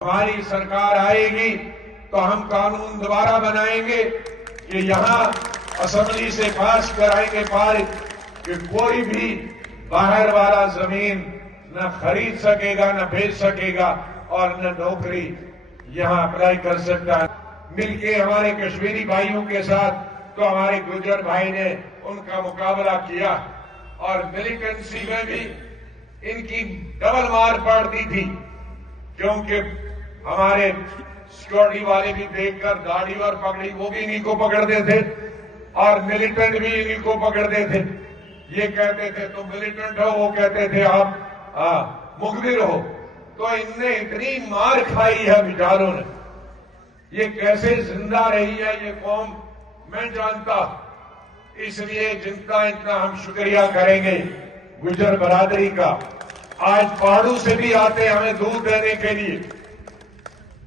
ہماری سرکار آئے گی تو ہم قانون دوبارہ بنائیں گے کہ یہاں اسمبلی سے پاس کرائیں گے پارٹ کہ کوئی بھی باہر والا زمین نہ خرید سکے گا نہ بیچ سکے گا اور نہ نوکری یہاں اپلائی کر سکتا ہے۔ مل کے ہمارے کشمیری بھائیوں کے ساتھ تو ہمارے گجر بھائی نے ان کا مقابلہ کیا اور ملیٹنسی میں بھی ان کی ڈبل مار پڑتی تھی، کیونکہ ہمارے سیکورٹی والے بھی دیکھ کر داڑھی اور پگڑی وہ بھی انہی کو پکڑتے تھے اور ملیٹنٹ بھی انہی کو پکڑتے تھے۔ یہ کہتے تھے تم ملیٹنٹ ہو، وہ کہتے تھے آپ مخبر ہو۔ تو ان نے اتنی مار کھائی ہے بیچاروں نے، یہ کیسے زندہ رہی ہے یہ قوم میں جانتا۔ اس لیے جن کا اتنا ہم شکریہ کریں گے گجر برادری کا۔ آج پہاڑوں سے بھی آتے ہمیں دودھ دینے کے لیے،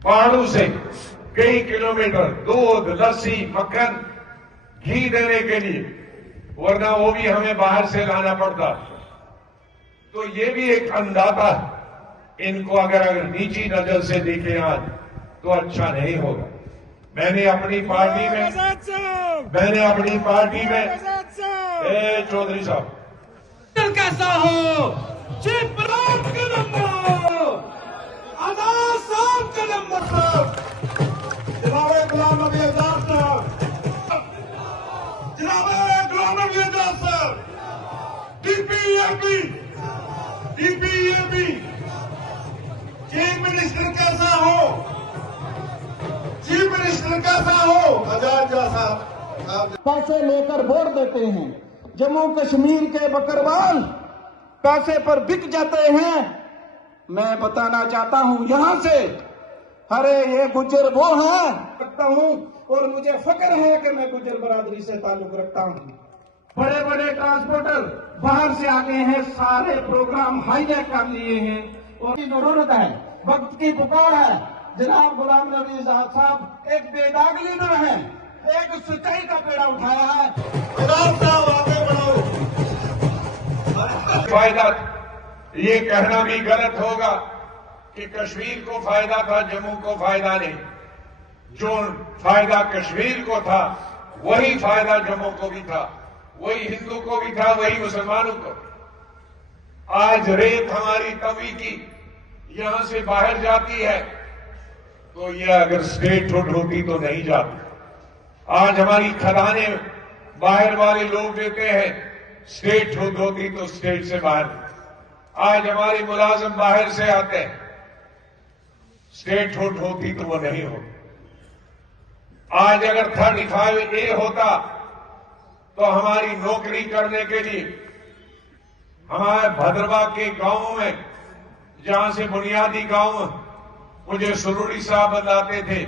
پہاڑوں سے کئی کلومیٹر دودھ، لسی، مکھن، گھی دینے کے لیے، ورنہ وہ بھی ہمیں باہر سے لانا پڑتا۔ تو یہ بھی ایک اندازہ ہے۔ ان کو اگر نیچی نظر سے دیکھیں آج تو اچھا نہیں ہوگا۔ میں نے اپنی پارٹی میں چودھری صاحب کیسا ہو چیف براؤن کا نمبر آزاد صاحب کا نمبر جناب غلام نبی آزاد صاحب، جناب غلام نبی آزاد صاحب، D P A P chief minister کیسا ہو، چیف منسٹر کیسا ہو آزاد صاحب، پیسے لے کر ووٹ دیتے ہیں۔ جموں کشمیر کے بکروال پیسے پر بک جاتے ہیں۔ میں بتانا چاہتا ہوں یہاں سے، ارے یہ گجر وہ ہیں رکھتا ہوں اور مجھے فخر ہے کہ میں گجر برادری سے تعلق رکھتا ہوں۔ بڑے بڑے ٹرانسپورٹر باہر سے آتے ہیں، سارے پروگرام ہائی جیک کر لیے ہیں اور کی ضرورت ہے، وقت کی پکار ہے۔ جناب غلام نبی آزاد صاحب ایک بے داغ لیڈر ہیں، ایک سچائی کا بیڑا اٹھایا ہے۔ آزاد صاحب آگے بڑھو۔ فائدہ یہ کہنا بھی غلط ہوگا کہ کشمیر کو فائدہ تھا، جموں کو فائدہ نہیں۔ جو فائدہ کشمیر کو تھا وہی فائدہ جموں کو بھی تھا، وہی ہندو کو بھی تھا، وہی مسلمانوں کو۔ آج ریت ہماری توی کی یہاں سے باہر جاتی ہے تو یہ اگر اسٹیٹ ہوڈ ہوتی تو نہیں جاتی۔ آج ہماری کھدانیں باہر والے لوگ دیتے ہیں، اسٹیٹ ہوڈ ہوتی تو اسٹیٹ سے باہر۔ آج ہمارے ملازم باہر سے آتے ہیں، اسٹیٹ ہوڈ ہوتی تو وہ نہیں ہوتی۔ آج اگر 35A ہوتا تو ہماری نوکری کرنے کے لیے ہمارے بھدروا کے گاؤں میں، جہاں سے بنیادی گاؤں مجھے سروڑی صاحب بتاتے تھے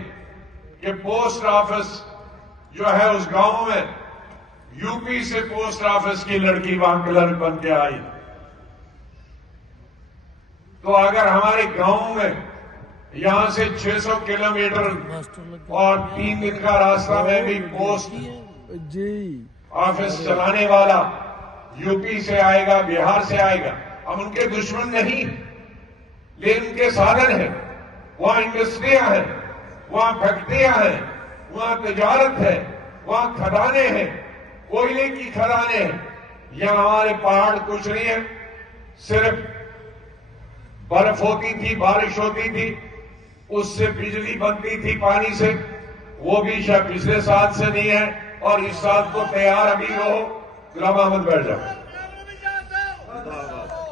کہ پوسٹ آفس جو ہے اس گاؤں میں، یو پی سے پوسٹ آفس کی لڑکی وہاں کلرک بن کے آئی۔ تو اگر ہمارے گاؤں میں یہاں سے 600 کلومیٹر اور 3 دن کا راستہ میں بھی پوسٹ آفس چلانے والا یو پی سے آئے گا، بہار سے آئے گا، ہم ان کے دشمن نہیں، لیکن ان کے سادھن ہیں۔ وہاں انڈسٹریاں ہیں، وہاں فیکٹریاں ہیں، وہاں تجارت ہے، وہاں کھدانیں ہیں، کوئلے کی کھدانیں ہیں۔ یہاں ہمارے پہاڑ کچھ نہیں ہے، صرف برف ہوتی تھی، بارش ہوتی تھی، اس سے بجلی بنتی تھی پانی سے، وہ بھی شاید پچھلے سال سے نہیں ہے اور اس سال تو تیار ابھی رہو۔ غلام احمد بیٹھ جاؤ،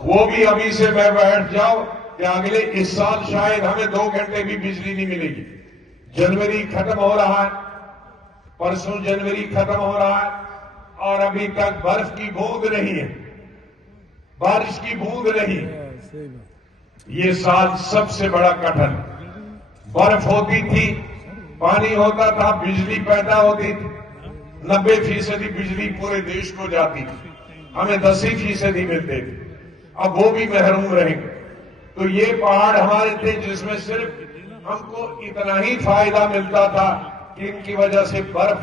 وہ بھی ابھی سے میں بیٹھ جاؤ کہ اگلے اس سال شاید ہمیں 2 گھنٹے بھی بجلی نہیں ملے گی۔ جنوری ختم ہو رہا ہے، پرسوں جنوری ختم ہو رہا ہے اور ابھی تک برف کی بوند نہیں ہے، بارش کی بوند نہیں۔ یہ سال سب سے بڑا کٹھن۔ برف ہوتی تھی، پانی ہوتا تھا، بجلی پیدا ہوتی تھی، 90% بجلی پورے دیش کو جاتی تھی، ہمیں 10% ہی ملتے تھے، اب وہ بھی محروم رہیں گے۔ تو یہ پہاڑ ہمارے تھے جس میں صرف ہم کو اتنا ہی فائدہ ملتا تھا کہ ان کی وجہ سے برف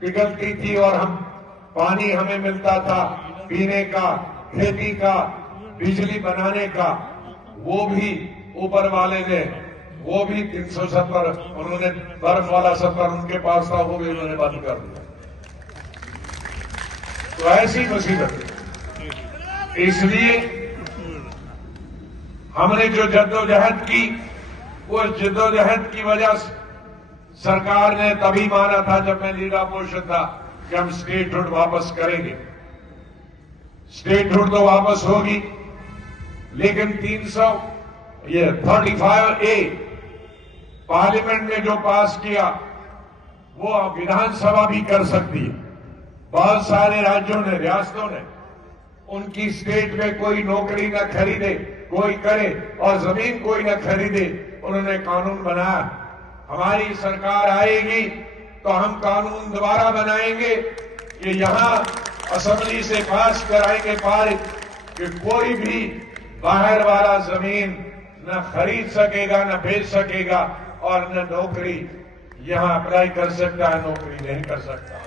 پگھلتی تھی اور پانی ہمیں ملتا تھا پینے کا، کھیتی کا، بجلی بنانے کا۔ وہ بھی اوپر والے نے وہ بھی 370 انہوں نے برف والا سفر ان کے پاس تھا، وہ بھی انہوں نے بند کر دیا۔ تو ایسی مصیبت، اس لیے ہم نے جو جدوجہد کی، اس جدوجہد کی وجہ سے سرکار نے تبھی مانا تھا جب میں لیڈر اپوزیشن تھا کہ ہم اسٹیٹ ہوڈ واپس کریں گے۔ اسٹیٹ ہوڈ تو واپس ہوگی، لیکن 35A پارلیمنٹ نے جو پاس کیا وہ ودھان سبھا بھی کر سکتی ہے۔ بہت سارے راجیوں نے، ریاستوں نے ان کی اسٹیٹ میں کوئی نوکری نہ خریدے، کوئی کرے اور زمین کوئی نہ خریدے، انہوں نے قانون بنایا۔ ہماری سرکار آئے گی تو ہم قانون دوبارہ بنائیں گے کہ یہاں اسمبلی سے پاس کرائیں گے پارٹ کہ کوئی بھی باہر والا زمین نہ خرید سکے گا، نہ بیچ سکے گا، اور نہ نوکری یہاں اپلائی کر سکتا ہے، نوکری نہیں کر سکتا۔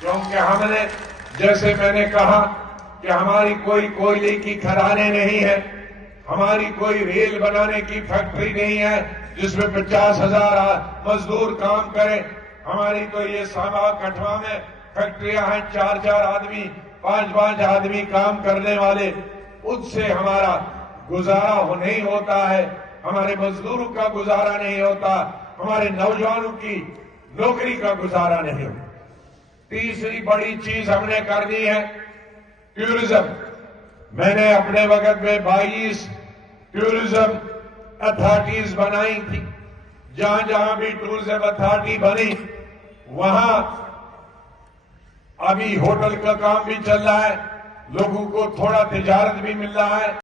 کیونکہ ہم نے، جیسے میں نے کہا کہ ہماری کوئی کوئلے کی کھدانیں نہیں ہے، ہماری کوئی ریل بنانے کی فیکٹری نہیں ہے جس میں 50,000 مزدور کام کریں۔ ہماری تو یہ سانبا کٹھوا میں فیکٹریاں ہیں، 4 آدمی، 5 آدمی کام کرنے والے، ان سے ہمارا گزارا نہیں ہوتا ہے، ہمارے مزدوروں کا گزارا نہیں ہوتا، ہمارے نوجوانوں کی نوکری کا گزارا نہیں ہوتا۔ تیسری بڑی چیز ہم نے کر دی ہے ٹورزم۔ میں نے اپنے وقت میں 22 ٹورزم اتھارٹیز بنائی تھی۔ جہاں جہاں بھی ٹورزم اتھارٹی بنی وہاں ابھی ہوٹل کا کام بھی چل رہا ہے، لوگوں کو تھوڑا تجارت بھی مل رہا ہے۔